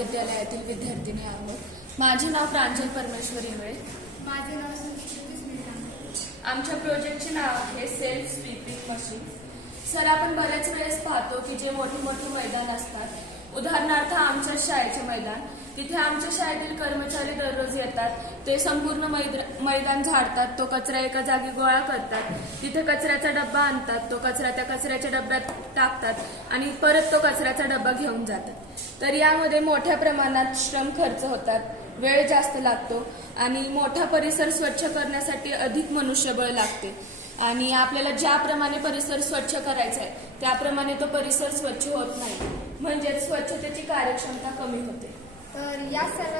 महाविद्यालयातील विद्यार्थिनी आहोत। माझे नाव प्रांजल परमेश्वर इंगळे। माझे नाव संस्कृती स्मिता। आमच्या प्रोजेक्टचे नाव आहे सेल्फ स्वीपिंग मशीन। सर, आपण बऱ्याच वेळेस पाहतो की जे मोठे मोठे मैदान असतात, उदाहरणार्थ आमच्या शाळेचे मैदान, तिथे आमच्या शाळेतील कर्मचारी दररोज येतात, ते संपूर्ण मैदान झाडतात, तो कचरा एका जागी गोळा करतात, तिथे कचऱ्याचा डब्बा आणतात, तो कचरा त्या कचऱ्याच्या डब्यात टाकतात आणि परत तो कचऱ्याचा डब्बा घेऊन जातात। तर यामध्ये मोठ्या प्रमाणात श्रम खर्च होतात, वेळ जास्त लागतो आणि मोठा परिसर स्वच्छ करण्यासाठी अधिक मनुष्यबळ लागते आणि आपल्याला ज्याप्रमाणे परिसर स्वच्छ करायचा आहे त्याप्रमाणे तो परिसर स्वच्छ होत नाही, म्हणजेच स्वच्छतेची कार्यक्षमता कमी होते। तर या सर्व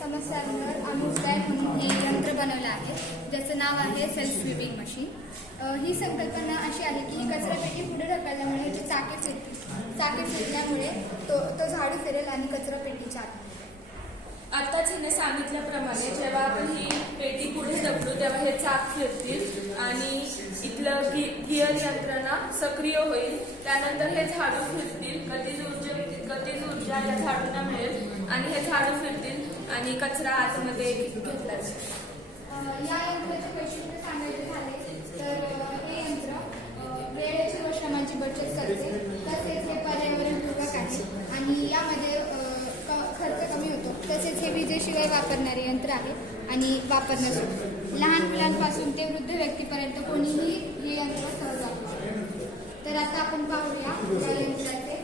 समस्यांवर आम्ही उपाय म्हणून हे यंत्र बनवलं आहे, ज्याचं नाव आहे सेल्फ स्वीपिंग मशीन। ही संकल्पना अशी आहे की ही कचरापेटी पुढे ढकलल्यामुळे ह्याची चाके फिरल्यामुळे तो झाडू फिरेल आणि कचरापेटीच्या आत। आत्ताच हिने सांगितल्याप्रमाणे जेव्हा आपण ही पेटी पुढे ढकलू तेव्हा हे चाक फिरतील आणि इथलं गिअर यंत्रणा सक्रिय होईल, त्यानंतर हे झाडू फिरतील, गतीज ऊर्जा या झाडूंना मिळेल आणि हे झाडू फिरतील आणि कचरा आतमध्ये घेतला जाईल। या यंत्राचे वैशिष्ट्य सांगायचे झाले तर हे यंत्र वेळेची व श्रमांची बचत करते, तसेच हे पर्यावरणपूरक आहे आणि यामध्ये खर्च कमी होतो, तसेच हे विजेशिवाय वापरणारे यंत्र आहे आणि वापरण्यास लहान मुलांपासून ते वृद्ध व्यक्तीपर्यंत कोणीही हे यंत्र सहज वापरते। तर आता आपण पाहूया या यंत्राचे